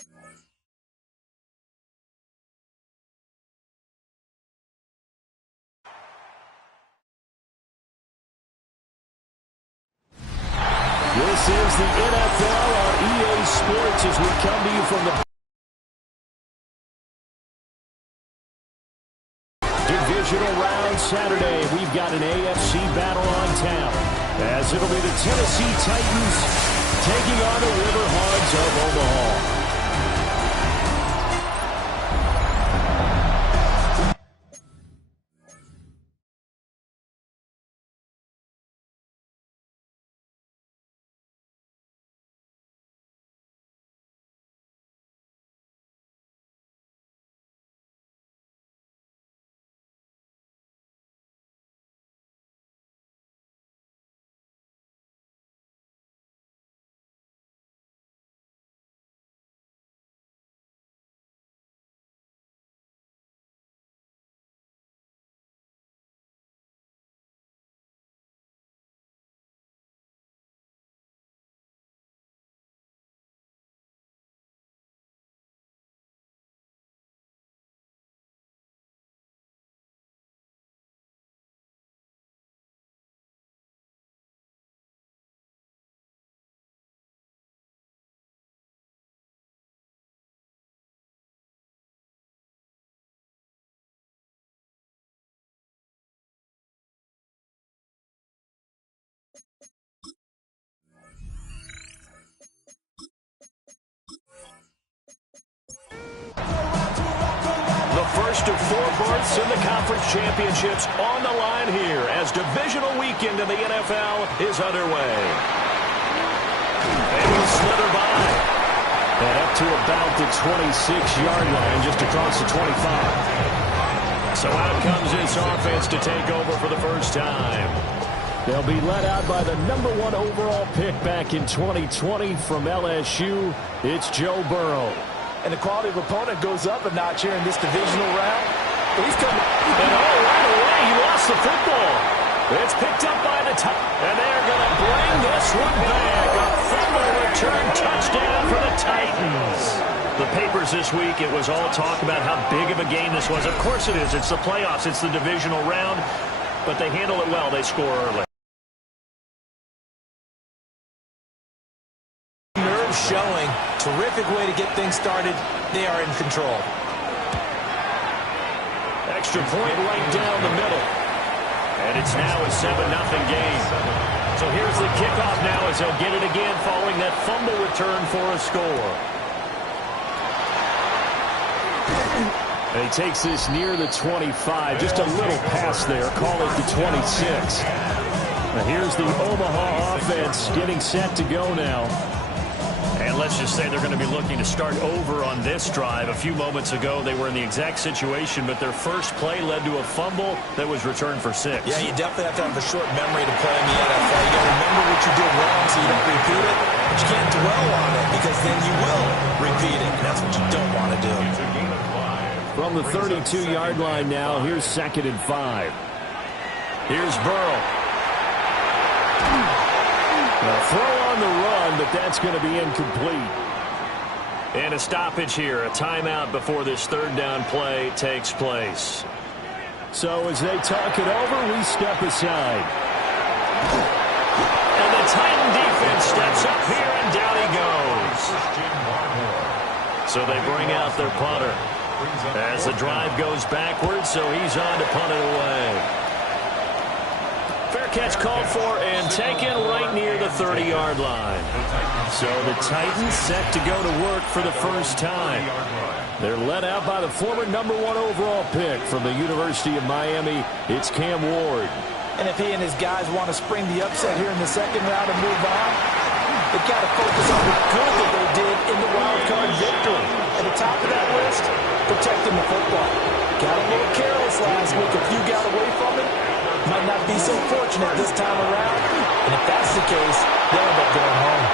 This is the NFL on EA Sports as we come to you from the divisional round Saturday. We've got an AFC battle on tap, as it'll be the Tennessee Titans taking on the River Hogs of Omaha. First of 4 berths in the conference championships on the line here as divisional weekend in the NFL is underway. And he'll slither by. And up to about the 26-yard line, just across the 25. So out comes this offense to take over for the first time. They'll be led out by the #1 overall pick back in 2020 from LSU. It's Joe Burrow. And the quality of opponent goes up a notch here in this divisional round. He's coming. And right away, he lost the football. It's picked up by the Titans. And they're going to bring this one back. A fumble return touchdown for the Titans. The papers this week, it was all talk about how big of a game this was. Of course it is. It's the playoffs. It's the divisional round. But they handle it well. They score early. Showing terrific way to get things started. They are in control. Extra point right down the middle. And it's now a 7-0 game. So here's the kickoff now as he'll get it again following that fumble return for a score. And he takes this near the 25. Just a little pass there. Call it the 26. Now here's the Omaha offense getting set to go now. And let's just say they're going to be looking to start over on this drive. A few moments ago, they were in the exact situation, but their first play led to a fumble that was returned for 6. Yeah, you definitely have to have a short memory to play in the NFL. You got to remember what you did wrong so you don't repeat it, but you can't dwell on it because then you will repeat it, and that's what you don't want to do. From the 32-yard line now, here's 2nd and 5. Here's Burrow. Now throw on the run, but that's going to be incomplete. And a stoppage here, a timeout before this 3rd down play takes place. So as they talk it over, we step aside. And the Titan defense steps up here, and down he goes. So they bring out their punter as the drive goes backwards, so he's on to punt it away. Fair catch called for and taken right near the 30-yard line. So the Titans set to go to work for the first time. They're led out by the former #1 overall pick from the University of Miami. It's Cam Ward. And if he and his guys want to spring the upset here in the 2nd round and move on, they've got to focus on the good that they did in the wild card victory. At the top of that list, protecting the football. Got a little careless last week. A few got away from it. Might not be so fortunate this time around. And if that's the case, they'll end up going home.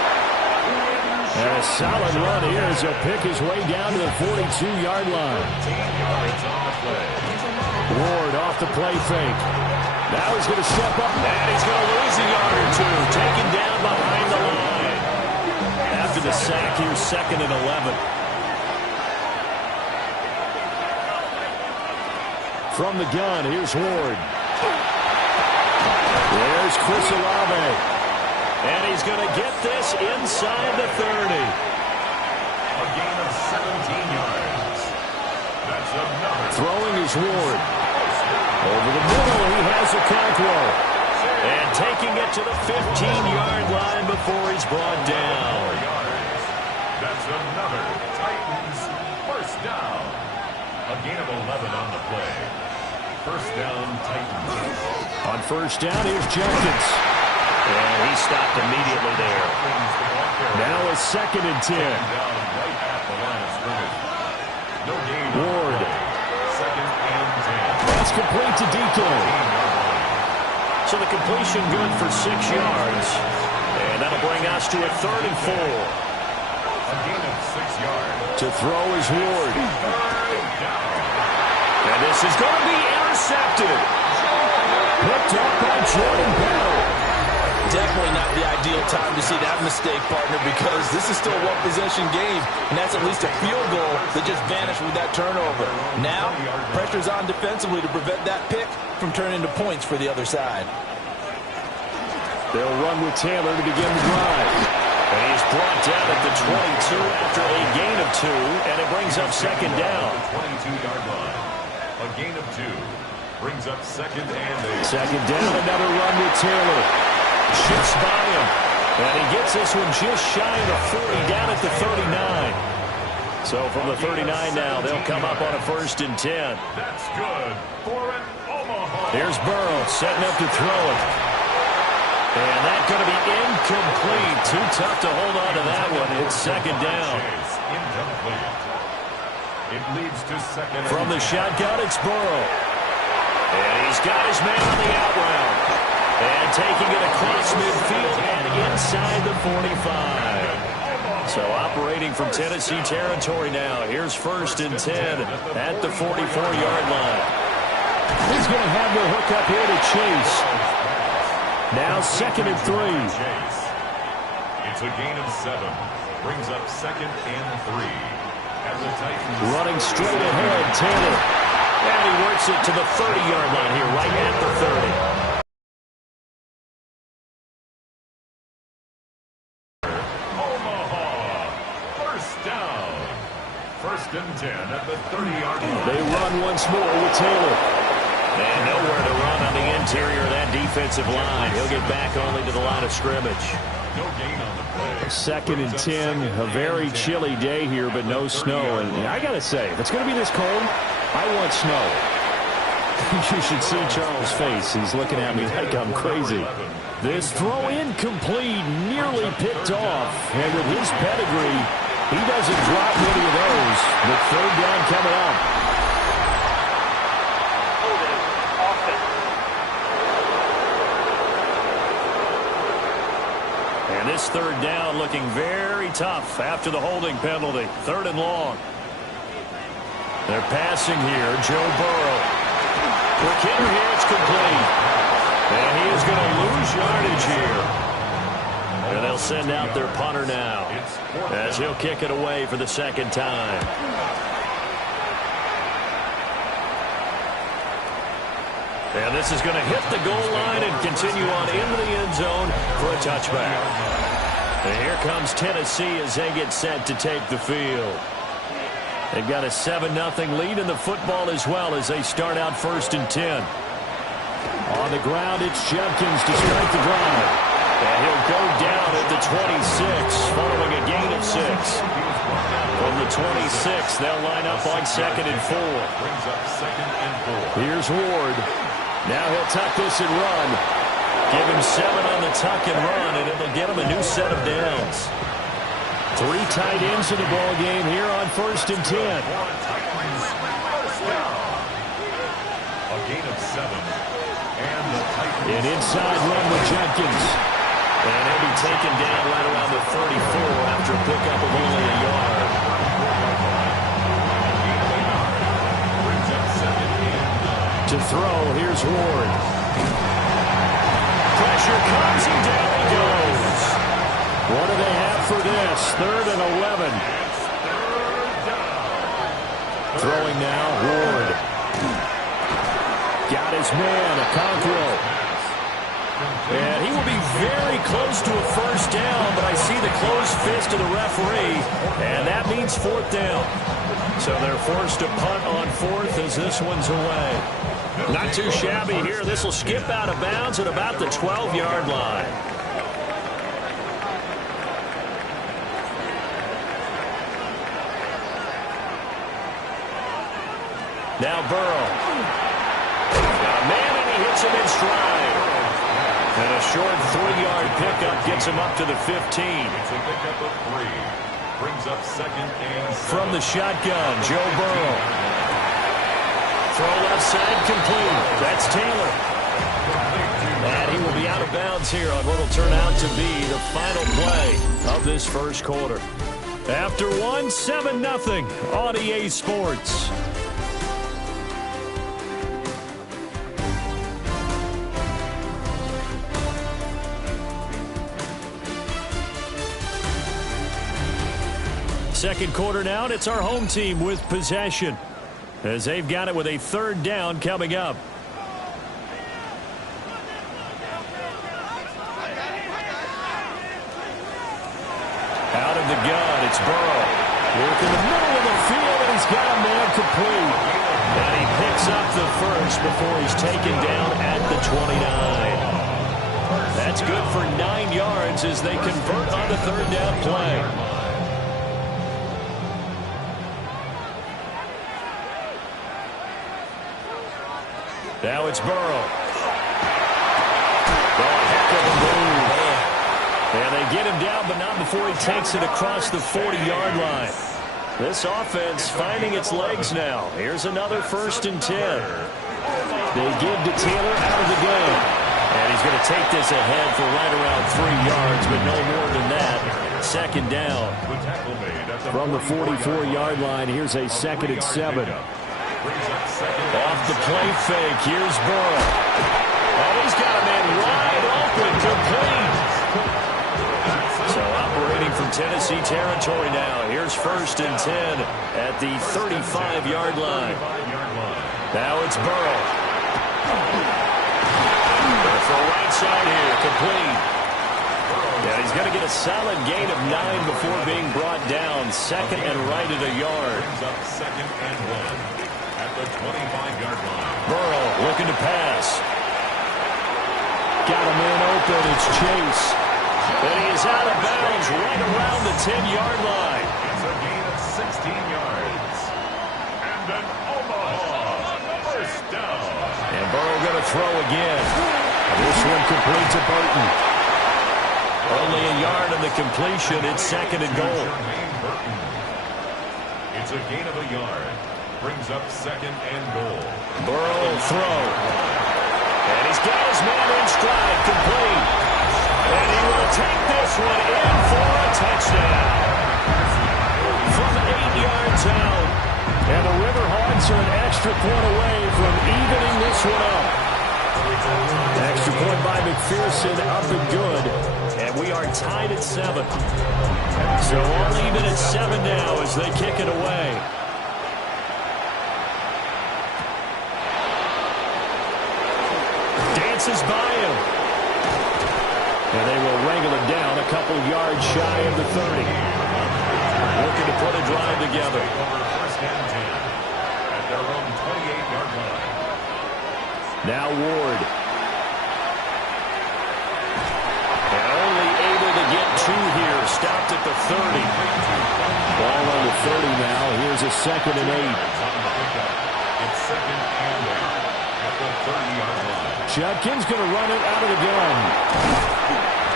And a solid run here as he'll pick his way down to the 42-yard line. Ward off the play fake. Now he's going to step up, and he's going to lose a yard or two. Taken down behind the line. After the sack, here's 2nd and 11. From the gun, here's Ward. There's Chris Olave. And he's going to get this inside the 30. A gain of 17 yards. That's another. Throwing is Ward. Over the middle, he has a Caldwell. And taking it to the 15-yard line before he's brought down. That's another Titans first down. A gain of 11 on the play. First down, Titans. On first down, here's Jenkins. And he stopped immediately there. Now a 2nd and 10. Down right at the line of scrimmage. No gain. Ward. 2nd and 10. That's complete to DK. So the completion good for 6 yards. And that'll bring us to a 3rd and 4. A gain of 6 yards. To throw is Ward. And this is going to be intercepted. Picked up by Jordan Battle. Definitely not the ideal time to see that mistake, partner, because this is still a one-possession game, and that's at least a field goal that just vanished with that turnover. Now, pressure's on defensively to prevent that pick from turning into points for the other side. They'll run with Taylor to begin the drive. And he's brought down at the 22 after a gain of 2, and it brings up 2nd down. 22-yard line. A gain of 2 brings up 2nd and 8. 2nd down, another run with Taylor. Shifts by him. And he gets this one just shy of the 40 down at the 39. So from the 39 now, they'll come up on a 1st and 10. That's good for an Omaha. Here's Burrow setting up to throw it. And that's going to be incomplete. Too tough to hold on to that one. It's 2nd down. Incomplete. It leads to 2nd. From the shotgun, it's Burrow. And he's got his man on the out route. And taking it across midfield and inside the 45. So operating from Tennessee territory now. Here's 1st and 10 at the 44-yard line. He's going to have the hook up here to Chase. Now 2nd and 3. It's a gain of 7. Brings up 2nd and 3. As the Titans running straight ahead, Taylor. And he works it to the 30-yard line here, right at the 30. And 10 at the 30-yard line. They run once more with Taylor. And nowhere to run on the interior of that defensive line. He'll get back only to the line of scrimmage. No gain on the play. 2nd and 10. A very chilly day here, but no snow. And I got to say, if it's going to be this cold, I want snow. You should see Charles' face. He's looking at me like I'm crazy. This throw incomplete, nearly picked off. And with his pedigree, he doesn't drop many of those. The 3rd down coming up. And this 3rd down looking very tough after the holding penalty. 3rd and long. They're passing here. Joe Burrow. Quick hitter here. It's complete. And he is going to lose yardage here. And they'll send out their punter now as he'll kick it away for the 2nd time. And this is going to hit the goal line and continue on into the end zone for a touchback. And here comes Tennessee as they get set to take the field. They've got a 7-0 lead in the football as well as they start out 1st and 10. On the ground, it's Jenkins to strike the drive. And he'll go down at the 26 following a gain of 6. From the 26, they'll line up on 2nd and 4. Brings up 2nd and 4. Here's Ward. Now he'll tuck this and run. Give him 7 on the tuck and run, and it'll get him a new set of downs. 3 tight ends in the ball game here on 1st and 10. A gain of 7. And the Titans. An inside run with Jenkins. And he'll be taken down right around the 34 after a pickup of only a yard. To throw, here's Ward. Pressure comes, and down he goes. What do they have for this? 3rd and 11. Throwing now, Ward. his man, Okonkwo. And he will be very close to a first down, but I see the closed fist of the referee, and that means fourth down. So they're forced to punt on fourth as this one's away. Not too shabby here. This will skip out of bounds at about the 12-yard line. Now Burrow. Got a man, and he hits him in stride. And a short 3-yard pickup gets him up to the 15. It's a pickup of 3. Brings up second and 7. From the shotgun, Joe Burrow. Throw left side complete. That's Taylor. And he will be out of bounds here on what will turn out to be the final play of this first quarter. After one, 7-0 on EA Sports. Second quarter now, and it's our home team with possession as they've got it with a third down coming up. Out of the gun, it's Burrow. Work in the middle of the field, and he's got a man complete. And he picks up the first before he's taken down at the 29. That's good for 9 yards as they convert on the third down play. Now it's Burrow. Oh, heck of a move. And they get him down, but not before he takes it across the 40-yard line. This offense finding its legs now. Here's another 1st and 10. They give to Taylor out of the gun. And he's going to take this ahead for right around 3 yards, but no more than that. Second down. From the 44-yard line, here's a 2nd and 7. Off the play fake, here's Burrow. Oh, he's got a man wide open, complete. So operating from Tennessee territory now. Here's 1st and 10 at the 35-yard line. Now it's Burrow. Gonna throw right side here, complete. Yeah, he's going to get a solid gain of 9 before being brought down. 2nd and right at a yard. Second and 1. The 25-yard line. Burrow looking to pass. Got a man open. It's Chase. And he is out of bounds right around the 10-yard line. It's a gain of 16 yards. And an Omaha first down. And Burrow going to throw again. This one complete to Burton. Only a yard on the completion. It's 2nd and goal. It's a gain of a yard. Brings up 2nd and goal. Burrow throw. And he's got his man in stride, complete. And he will take this one in for a touchdown. From 8 yards out. And the River Hogs are an extra point away from evening this one up. Extra point by McPherson, up and good. And we are tied at 7. So all even at 7 now as they kick it away. Dances by him. And they will wrangle him down a couple yards shy of the 30. Looking to put a drive together. First and 10 at their own 28-yard line. Now Ward. And only able to get 2 here. Stopped at the 30. Ball on the 30 now. Here's a 2nd and 8. It's 2nd and 8 at the 30-yard line. Judkins going to run it out of the gun.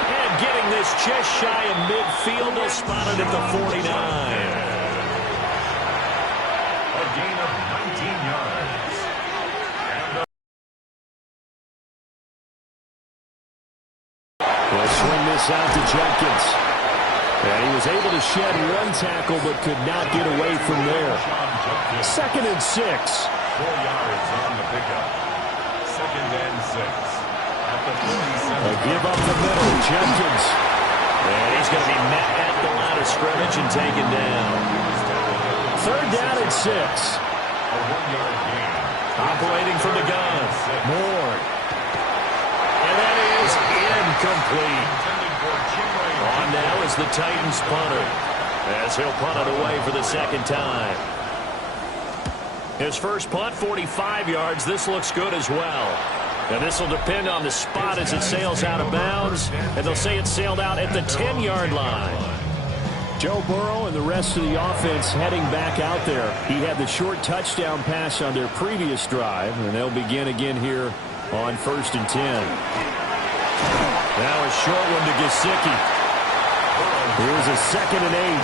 And getting this just shy of midfield. They'll spot it at the 49. A gain of 19 yards. They'll swing this out to Judkins. And he was able to shed 1 tackle but could not get away from there. 2nd and 6. 4 yards on the pickup. 2nd and 6 at the 47. A give up the middle, Judkins. And he's going to be met at the line of scrimmage and taken down. 3rd down and 6. A 1-yard gain. Operating from the gun. Moore. And that is incomplete. On now is the Titans punter, as he'll punt it away for the second time. His first punt, 45 yards. This looks good as well. And this will depend on the spot as it sails out of bounds. And they'll say it sailed out at the 10-yard line. Joe Burrow and the rest of the offense heading back out there. He had the short touchdown pass on their previous drive, and they'll begin again here on 1st and 10. Now a short one to Gesicki. Here's a 2nd and 8.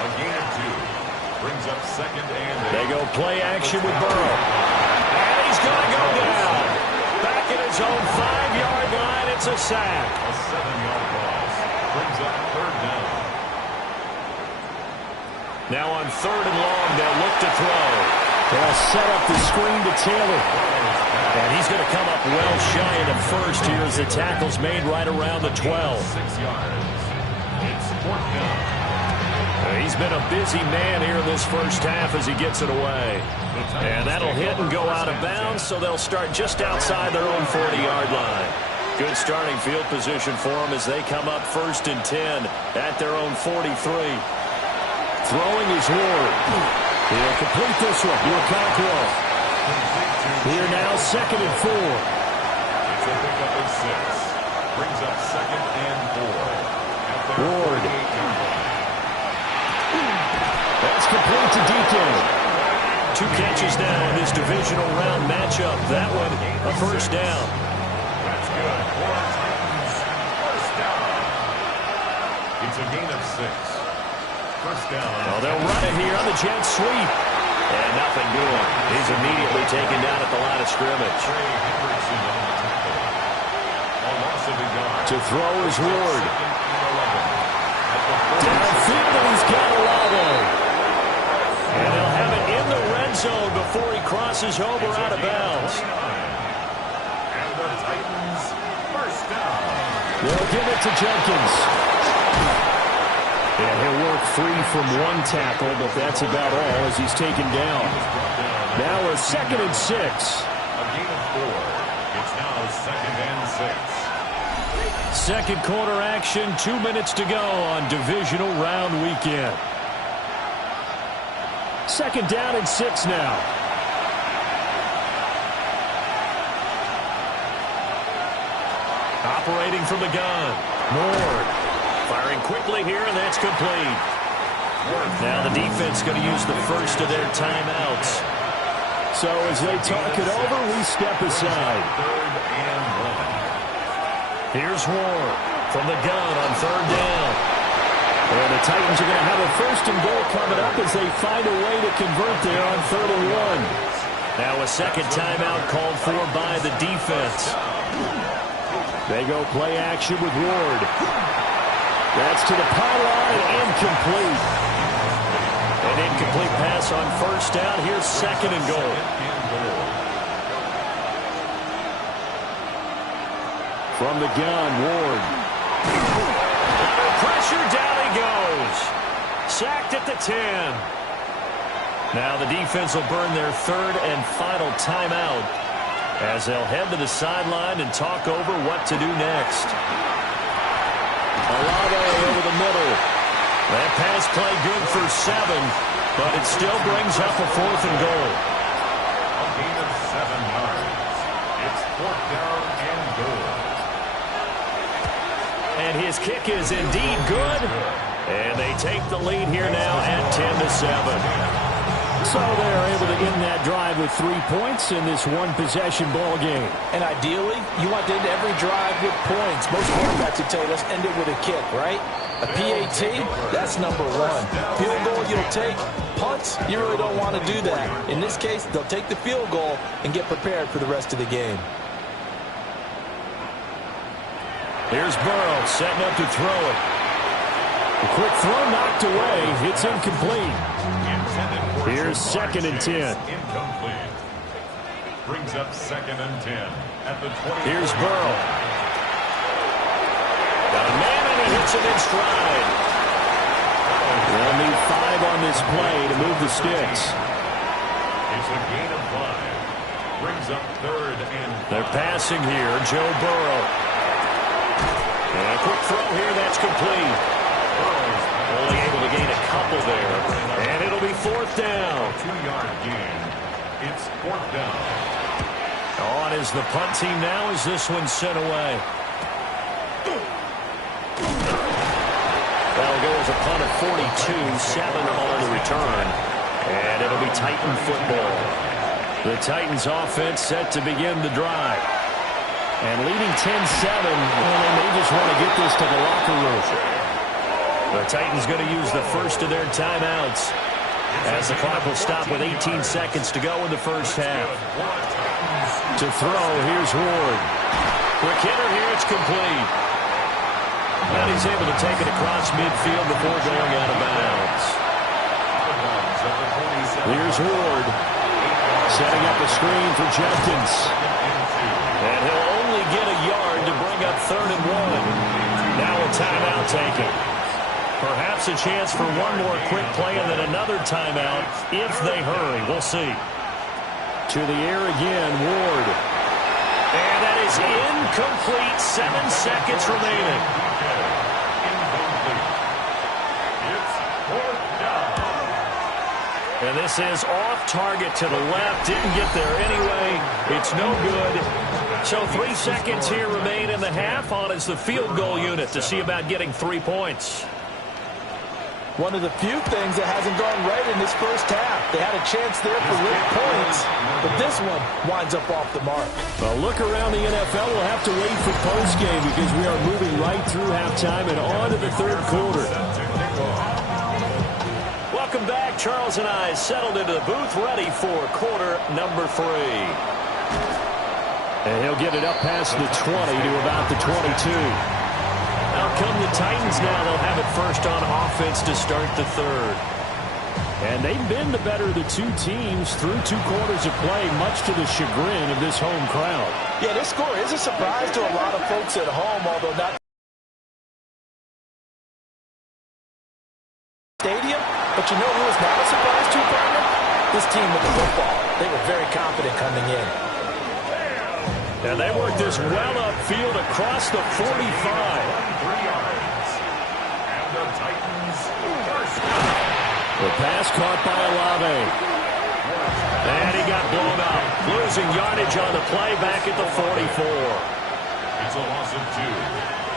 A gain of 2. Brings up 2nd and 8. They go play action with Burrow. And he's going to go down. Back at his own 5-yard line. It's a sack. A 7-yard loss. Brings up 3rd down. Now on 3rd and long, they'll look to throw. They'll set up the screen to Taylor. And he's going to come up well shy of the first here as the tackle's made right around the 12. 6 yards. It's 4th down. He's been a busy man here in this first half as he gets it away. And that'll hit and go out of bounds, so they'll start just outside their own 40-yard line. Good starting field position for them as they come up 1st and 10 at their own 43. Throwing is Ward. He'll complete this one. Lukaku. Here now, 2nd and 4. It's a pickup of 6. Brings up 2nd and 4. Ward. That's complete to DK. 2 catches now in this divisional round matchup. That one, a 1st down. That's good. For Titans, 1st down. It's a gain of 6. 1st down. Oh, they'll run it here on the jet sweep. And nothing doing. He's immediately taken down at the line of scrimmage. To throw is Ward. Downfield, and he's got Olave. And they'll have it in the red zone before he crosses over out of bounds. And the Titans, 1st down. They'll give it to Jenkins. And he'll work free from one tackle, but that's about all as he's taken down. Now a 2nd and 6. A gain of 4. It's now 2nd and 6. Second quarter action, 2 minutes to go on divisional round weekend. 2nd down and 6 now. Operating from the gun. Moore. Firing quickly here, and that's complete. Now the defense going to use the first of their timeouts. So as they talk it over, we step aside. 3rd and 1. Here's Ward from the gun on 3rd down. And the Titans are going to have a 1st and goal coming up as they find a way to convert there on 3rd and 1. Now a second timeout called for by the defense. They go play action with Ward. That's to the pylon and incomplete. An incomplete pass on 1st down. Here's 2nd and goal. From the gun, Ward. Under pressure, down he goes. Sacked at the 10. Now the defense will burn their 3rd and final timeout as they'll head to the sideline and talk over what to do next. Olave over the middle. That pass play good for 7, but it still brings up a 4th and goal. A gain of 7 yards. It's 4th down and goal. And his kick is indeed good. And they take the lead here now at 10-7. So they're able to end that drive with 3 points in this one-possession ball game. And ideally, you want to end every drive with points. Most quarterbacks would tell you, let's end it with a kick, right? A PAT, that's number 1. Field goal you'll take. Punts, you really don't want to do that. In this case, they'll take the field goal and get prepared for the rest of the game. Here's Burrow setting up to throw it. A quick throw knocked away. It's incomplete. Here's 2nd and 10. Incomplete. Brings up 2nd and 10 at the 20. Here's Burrow. Got a man and it hits him in stride. They'll need 5 on this play to move the sticks. It's a gain of 5. Brings up 3rd and 5. They're passing here. Joe Burrow. And a quick throw here. That's complete. Only able to gain a couple there. And it'll be 4th down. 2-yard gain. It's 4th down. On is the punt team now as this one's sent away. That'll go as a punt of 42, 7 on the return. And it'll be Titan football. The Titans offense set to begin the drive. And leading 10-7, well, they may just want to get this to the locker room. The Titans going to use the first of their timeouts as the clock will stop with 18 seconds to go in the first half. To throw, here's Ward. Quick hitter here, it's complete. And he's able to take it across midfield before going out of bounds. Here's Ward. Setting up a screen for Jenkins. And he'll only get a yard to bring up 3rd and 1. Now a timeout taken. Perhaps a chance for one more quick play and then another timeout if they hurry. We'll see. To the air again, Ward. And that is incomplete. 7 seconds remaining. It's 4th down. And this is off target to the left. Didn't get there anyway. It's no good. So 3 seconds here remain in the half. On is the field goal unit to see about getting 3 points. One of the few things that hasn't gone right in this first half. They had a chance there for late points, but this one winds up off the mark. A look around the NFL. We'll have to wait for postgame because we are moving right through halftime and on to the 3rd quarter. Welcome back. Charles and I settled into the booth ready for quarter number 3. And he'll get it up past the 20 to about the 22. Out come the Titans now. They'll have it first on offense to start the 3rd. And they've been the better of the two teams through 2 quarters of play, much to the chagrin of this home crowd. Yeah, this score is a surprise to a lot of folks at home, although not stadium. But you know who was not a surprise to, partner? This team with the football. They were very confident coming in. And they worked this well upfield across the 45. 3 yards. And the Titans first down. The pass caught by Olave. And he got blown up. Losing yardage on the play back at the 44. It's a loss of 2.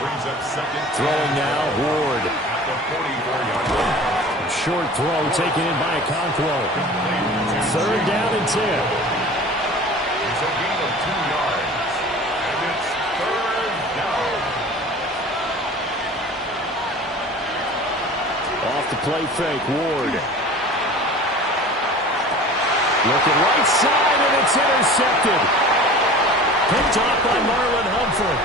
Brings up 2nd. Throwing now, Ward. At the 44-yard line. Short throw taken in by Okonkwo. 3rd down and 10. It's a gain of 2 yards. And it's 3rd down. Off the play fake, Ward. Looking right side, and it's intercepted. Picked off by Marlon Humphrey.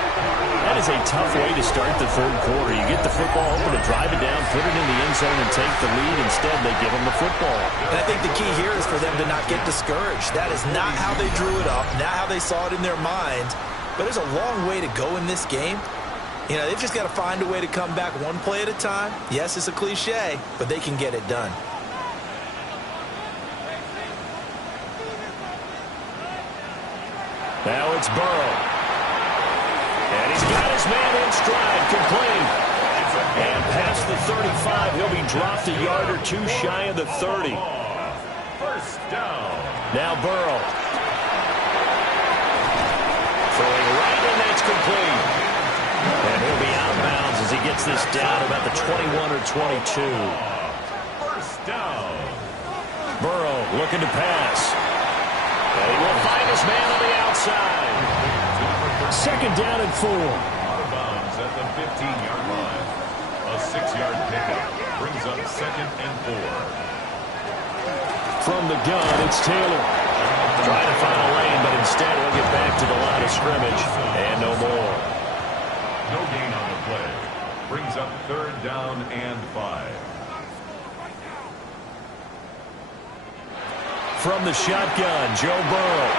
That is a tough way to start the 3rd quarter. You get the football, hoping to drive it down, put it in the end zone, and take the lead. Instead, they give them the football. And I think the key here is for them to not get discouraged. That is not how they drew it up, not how they saw it in their minds. But there's a long way to go in this game. You know, they've just got to find a way to come back one play at a time. Yes, it's a cliche, but they can get it done. Now it's Burrow. And he's got his man in stride, complete. And past the 35, he'll be dropped a yard or 2 shy of the 30. First down. Now Burrow. Throwing right, and that's complete. And he'll be out of bounds as he gets this down about the 21 or 22. First down. Burrow looking to pass. And he will find his man on the outside. 2nd down and 4. Out of bounds at the 15-yard line. A 6-yard pickup brings up 2nd and 4. From the gun, it's Taylor. Trying to find a lane, but instead he'll get back to the line of scrimmage. And no more. No gain on the play. Brings up 3rd down and 5. From the shotgun, Joe Burrow.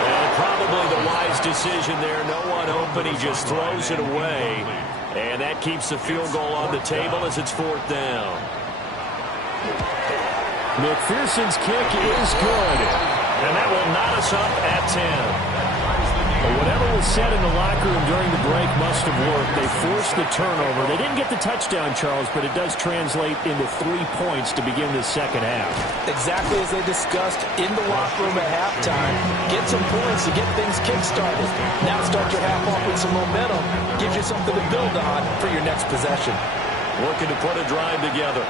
And probably the wise decision there. No one open. He just throws it away. And that keeps the field goal on the table as it's 4th down. McPherson's kick is good. And that will knot us up at 10. But whatever was said in the locker room during the break must have worked. They forced the turnover. They didn't get the touchdown, Charles, but it does translate into 3 points to begin the second half. Exactly as they discussed in the locker room at halftime. Get some points to get things kick-started. Now start your half off with some momentum. Gives you something to build on for your next possession. Looking to put a drive together.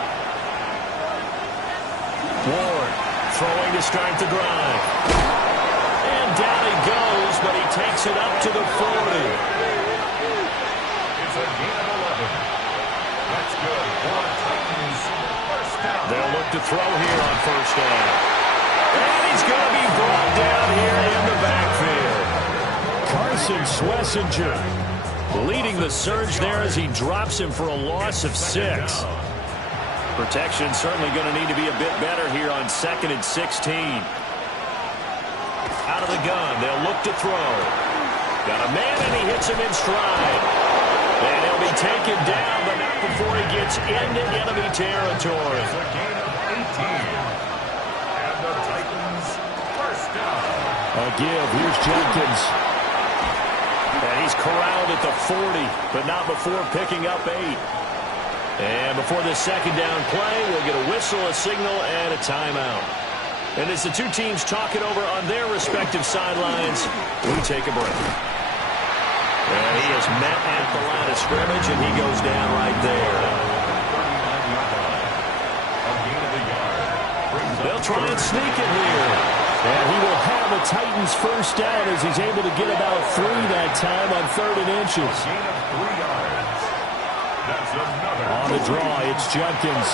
Ward throwing to start the drive. And down he goes, but he takes it up to the 40. It's a gain of 11. That's good for Titans. First down. They'll look to throw here on first down. And he's going to be brought down here in the backfield. Carson Schlesinger leading the surge there as he drops him for a loss of 6. Protection certainly going to need to be a bit better here on 2nd and 16. Out of the gun, they'll look to throw. Got a man, and he hits him in stride. And he'll be taken down, but not before he gets into enemy territory. It's a gain of 18. And the Titans first down. A give. Here's Jenkins. And he's corralled at the 40, but not before picking up 8. And before this second down play, we'll get a whistle, a signal, and a timeout. And as the two teams talk it over on their respective sidelines, we take a break. And he is met at the line of scrimmage, and he goes down right there. They'll try and sneak it here. And he will have a Titans first down as he's able to get about 3 that time on 3rd and inches. Gain of 3 yards. That's another. On the draw, it's Jenkins.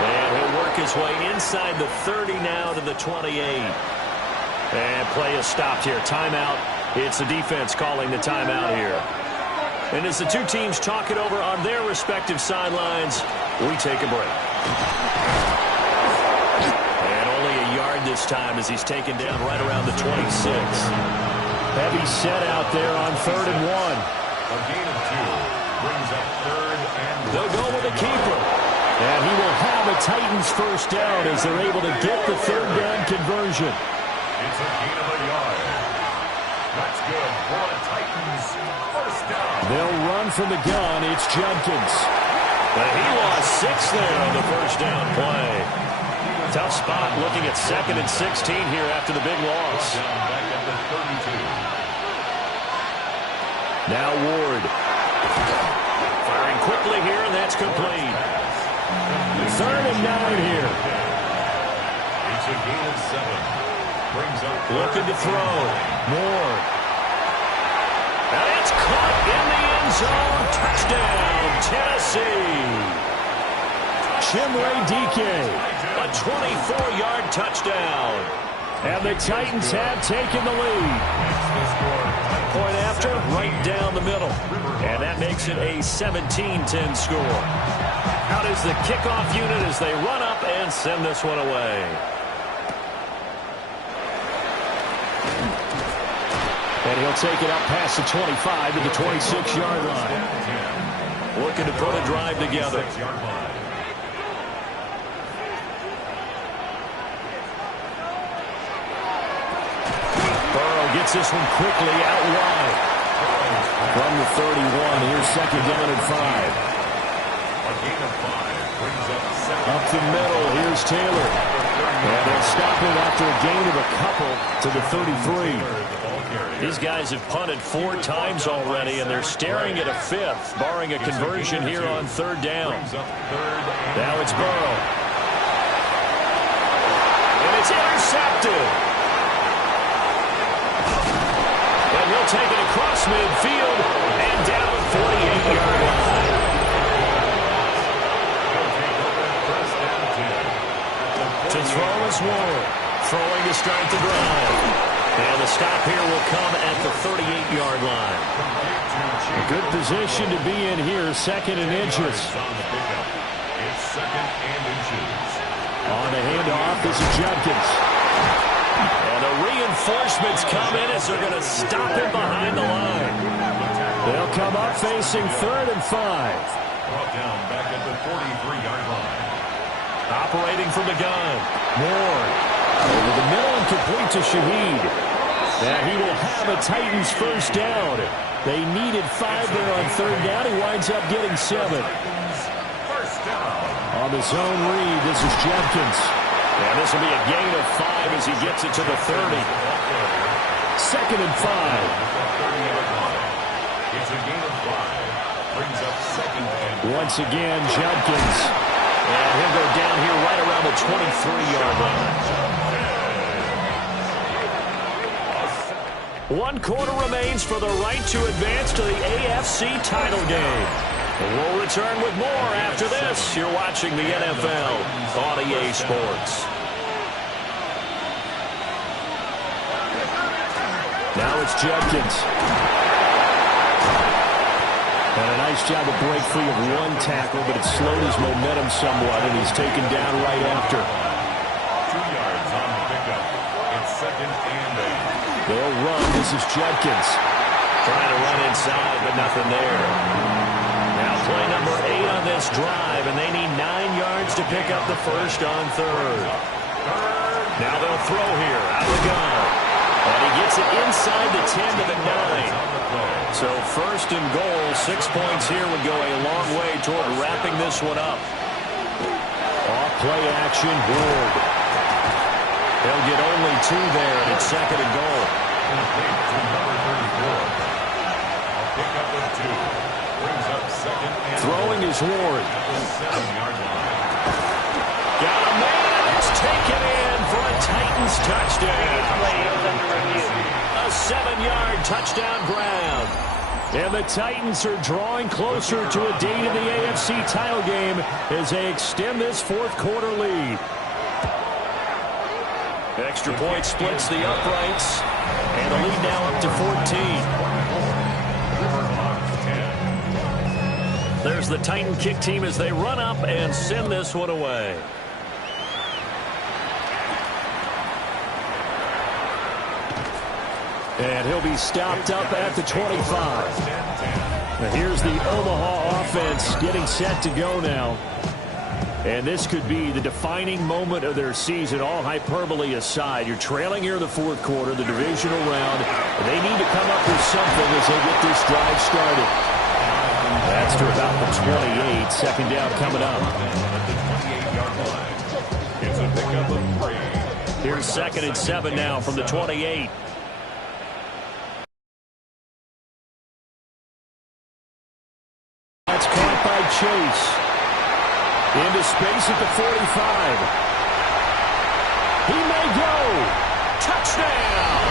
And he'll work his way inside the 30 now to the 28. And play is stopped here. Timeout. It's the defense calling the timeout here. And as the two teams talk it over on their respective sidelines, we take a break. And only a yard this time as he's taken down right around the 26. Heavy set out there on 3rd and 1. A gain of 2 brings up 3rd and 1. They'll go with a keeper. And he will have a Titans first down as they're able to get the 3rd down conversion. It's a gain of a yard. That's good for the Titans. First down. They'll run from the gun. It's Jenkins. But he lost 6 there on the first down play. Tough spot looking at 2nd and 16 here after the big loss. Back at the 32. Now Ward. Firing quickly here, and that's complete. 3rd and 9 here. It's a gain of 7. Brings up Looking to throw. Moore. And it's caught in the end zone. Touchdown, Tennessee. Chimray Dike. A 24-yard touchdown. And the Titans have taken the lead. Point after, right down the middle. And that makes it a 17-10 score. Out is the kickoff unit as they run up and send this one away. And he'll take it up past the 25 to the 26-yard line. Looking to put a drive together. Burrow gets this one quickly out wide. From the 31, here's 2nd down and 5. A gain of 5 brings up 7. Up the middle, here's Taylor. And they'll stop it after a gain of a couple to the 33. These guys have punted 4 times already, and they're staring at a 5th, barring a conversion here on 3rd down. Now it's Burrow. And it's intercepted. And he'll take it across midfield and down the 48-yard line. To throw is Ward. Throwing to start the drive. And the stop here will come at the 38-yard line. A good position to be in here, 2nd and inches. It's 2nd and inches. On the handoff, this is Jenkins. And the reinforcements come in as they're going to stop him behind the line. They'll come up facing 3rd and 5. Brought down back at the 43-yard line. Operating from the gun. Ward. Over the middle and complete to Shaheed. And he will have a Titans first down. They needed 5 there on third down. He winds up getting 7. On the zone read, this is Judkins. And this will be a gain of 5 as he gets it to the 30. 2nd and 5. It's a gain of 5. Brings up 2nd and once again, Judkins. And he'll go down here right around the 23-yard line. 1 quarter remains for the right to advance to the AFC title game. We'll return with more after this. You're watching the NFL on EA Sports. Now it's Judkins. And a nice job to break free of 1 tackle, but it slowed his momentum somewhat, and he's taken down right after. 2 yards on the pickup. It's 2nd and 8. They'll run. This is Judkins. Trying to run inside, but nothing there. Now play number 8 on this drive, and they need 9 yards to pick up the first on third. Now they'll throw here out of the gun. And he gets it inside the 10 to the 9. So first and goal, 6 points here would go a long way toward wrapping this one up. Off play action, Ward. They'll get only 2 there, and it's 2nd and goal. Throwing is Ward. Got a man. It's taken in for a Titans touchdown. A 7-yard touchdown grab. And the Titans are drawing closer to a date in the AFC title game as they extend this 4th quarter lead. Extra point splits the uprights, and the lead now up to 14. There's the Titan kick team as they run up and send this one away. And he'll be stopped up at the 25. Now here's the Omaha offense getting set to go now. And this could be the defining moment of their season, all hyperbole aside. You're trailing here in the 4th quarter, the divisional round. And they need to come up with something as they get this drive started. That's to about the 28. 2nd down coming up. Here's 2nd and 7 now from the 28. That's caught by Chase. Into space at the 45. He may go. Touchdown!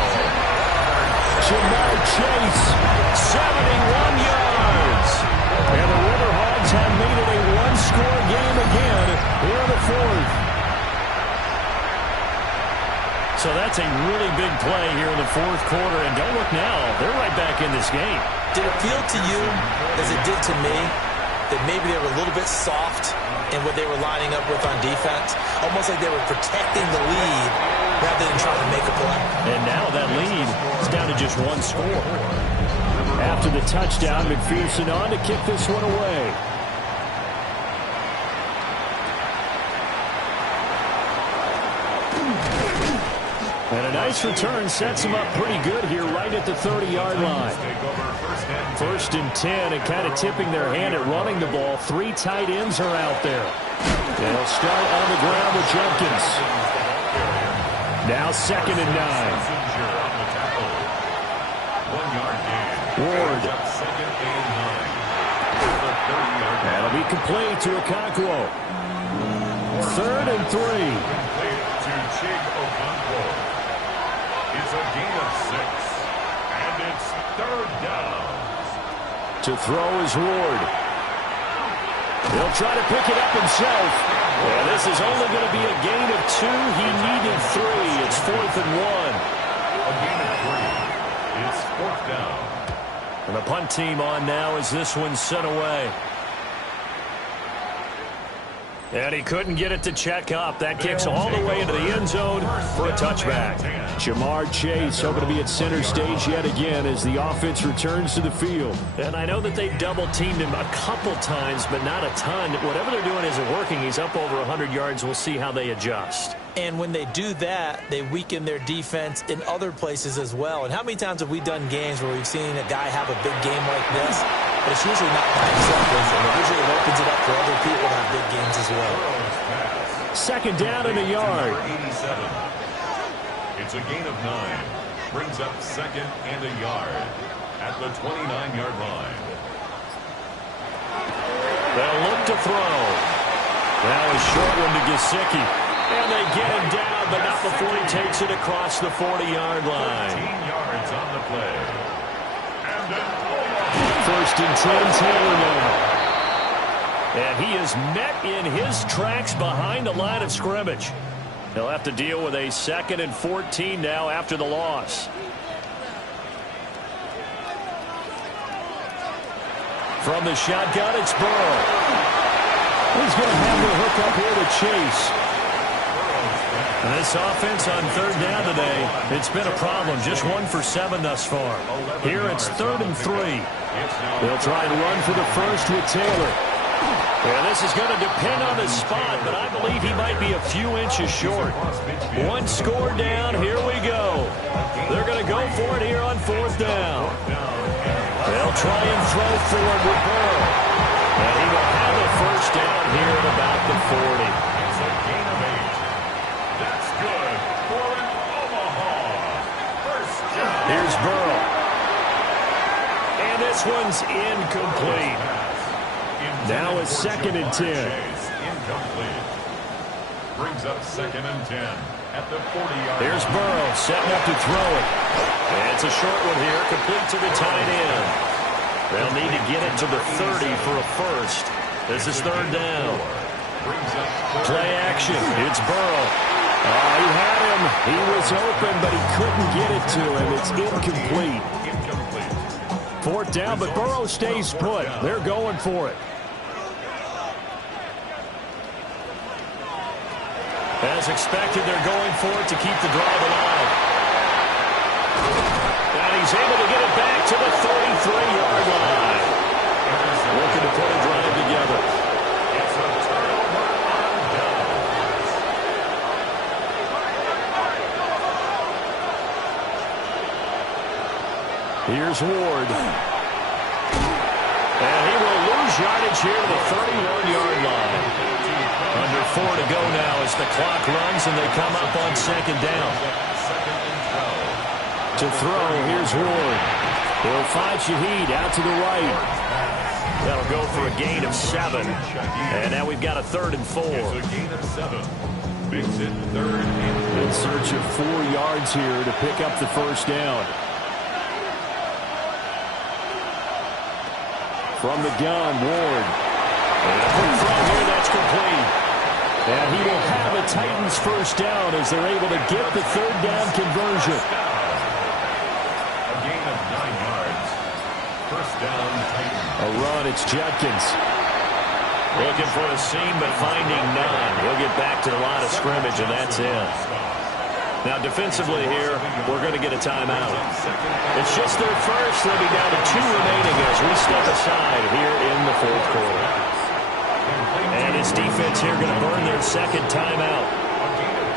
Jamar Chase, 71 yards. And the River Hogs have made it a 1-score game again here in the 4th. So that's a really big play here in the 4th quarter. And don't look now, they're right back in this game. Did it feel to you, as it did to me, that maybe they were a little bit soft in what they were lining up with on defense? Almost like they were protecting the lead rather than trying to make a play. And now that lead is down to just 1 score. After the touchdown, McPherson on to kick this one away. And a nice return sets him up pretty good here right at the 30-yard line. 1st and 10, and kind of tipping their hand at running the ball. 3 tight ends are out there. They'll start on the ground with Jenkins. Now 2nd and 9. Ward. That'll be complete to Okonkwo. 3rd and 3. It's a gain of 6, and it's 3rd down. To throw is Ward. He'll try to pick it up himself. Yeah, this is only going to be a gain of 2. He needed 3. It's 4th and 1. A gain of 3. It's 4th down. And the punt team on now as this one's sent away. And he couldn't get it to check up. That kicks all the way into the end zone for a touchback. Jamar Chase hoping to be at center stage yet again as the offense returns to the field. And I know that they double-teamed him a couple times, but not a ton. Whatever they're doing isn't working. He's up over 100 yards. We'll see how they adjust. And when they do that, they weaken their defense in other places as well. And how many times have we done games where we've seen a guy have a big game like this, but it's usually not by himself, and it usually opens it up for other people to have big games as well. Second down and a yard. 87. It's a gain of 9. Brings up second and a yard at the 29-yard line. They'll look to throw. Now a short one to Gesicki. And they get him down, but not before he takes it across the 40-yard line. 13 yards on the play. And then First and 10, Taylor now. And he is met in his tracks behind the line of scrimmage. He'll have to deal with a 2nd and 14 now after the loss. From the shotgun, it's Burrow. He's going to have the hook up here to Chase. And this offense on third down today, it's been a problem. Just 1 for 7 thus far. Here it's 3rd and 3. They'll try and run for the first with Taylor. Yeah, this is going to depend on the spot, but I believe he might be a few inches short. 1 score down, here we go. They're going to go for it here on 4th down. They'll try and throw forward with Burrow. And he will have a first down here at about the 40. it's a gain of 8. That's good for an Omaha first down. Here's Burrow. And this one's incomplete. Now a 2nd and 10. Incomplete. Brings up 2nd and 10 at the 40-yard line. Here's Burrow setting up to throw it. And it's a short one here, complete to the tight end. They'll need to get it to the 30 for a first. This is 3rd down. Play action. It's Burrow. Oh, he had him. He was open, but he couldn't get it to him. It's incomplete. 4th down, but Burrow stays put. They're going for it. As expected, they're going for it to keep the drive alive. And he's able to get it back to the 33-yard line. Looking to put a drive together. It's a turnover on downs. Here's Ward. And he will lose yardage here to the 31-yard line. Under 4 to go now as the clock runs and they come up on 2nd down. To throw, here's Ward. He'll find Shaheed out to the right. That'll go for a gain of 7. And now we've got a 3rd and 4. It's a gain of 7. Makes it 3rd and In search of 4 yards here to pick up the first down. From the gun, Ward. And a quick throw here, that's complete. And he will have a Titans first down as they're able to get the 3rd down conversion. a gain of 9 yards. First down, Titans. A run, it's Judkins. Looking for a seam, but finding none. He'll get back to the line of scrimmage, and that's it. Now, defensively here, we're going to get a timeout. It's just their first. They'll be down to 2 remaining as we step aside here in the 4th quarter. And his defense here going to burn their 2nd timeout.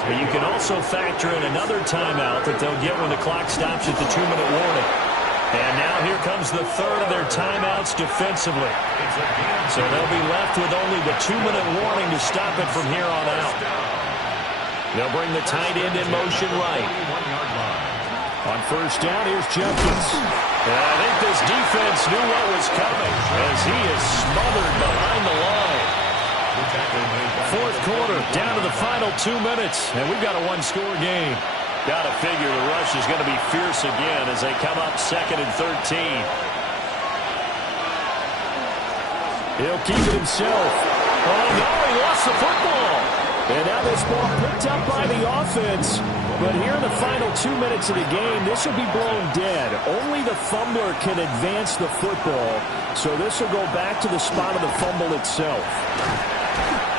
But you can also factor in another timeout that they'll get when the clock stops at the 2-minute warning. And now here comes the 3rd of their timeouts defensively. So they'll be left with only the 2-minute warning to stop it from here on out. They'll bring the tight end in motion right. On first down, here's Judkins. And I think this defense knew what was coming as he is smothered behind the line. 4th quarter, down to the final 2 minutes, and we've got a 1-score game. Got to figure the rush is going to be fierce again as they come up 2nd and 13. He'll keep it himself. Oh, no, he lost the football. And now this ball picked up by the offense. But here in the final 2 minutes of the game, this will be blown dead. Only the fumbler can advance the football. So this will go back to the spot of the fumble itself.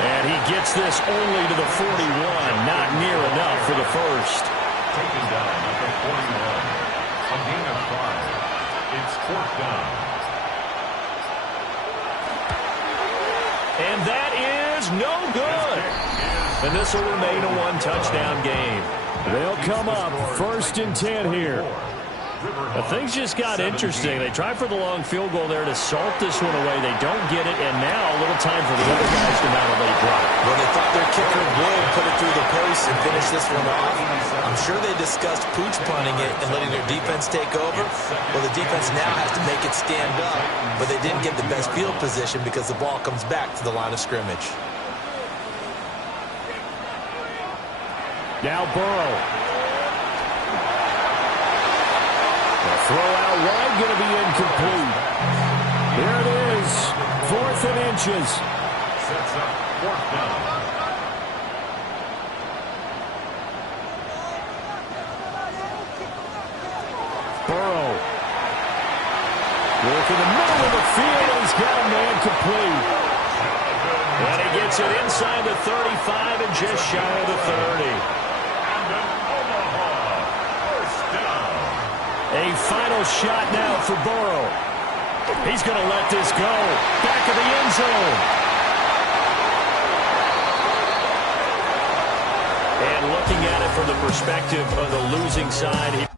And he gets this only to the 41. Not near enough for the first. Taken down at the 41. A gain of 5. It's 4th down. And that is no good. And this will remain a one-touchdown game. They'll come up 1st and 10 here. Well, things just got interesting. They tried for the long field goal there to salt this one away. They don't get it, and now a little time for the other guys to mount a late drive. Well, they thought their kicker would put it through the post and finish this one off. I'm sure they discussed pooch punting it and letting their defense take over. Well, the defense now has to make it stand up, but they didn't get the best field position because the ball comes back to the line of scrimmage. Now Burrow. Throw out wide, going to be incomplete. There it is, 4th and inches. Sets up 4th down. Burrow. Work in the middle of the field, and he's got a man complete. And he gets it inside the 35 and just shy of the 30. And an Omaha 1st down. A final shot now for Burrow. He's going to let this go. Back of the end zone. And looking at it from the perspective of the losing side.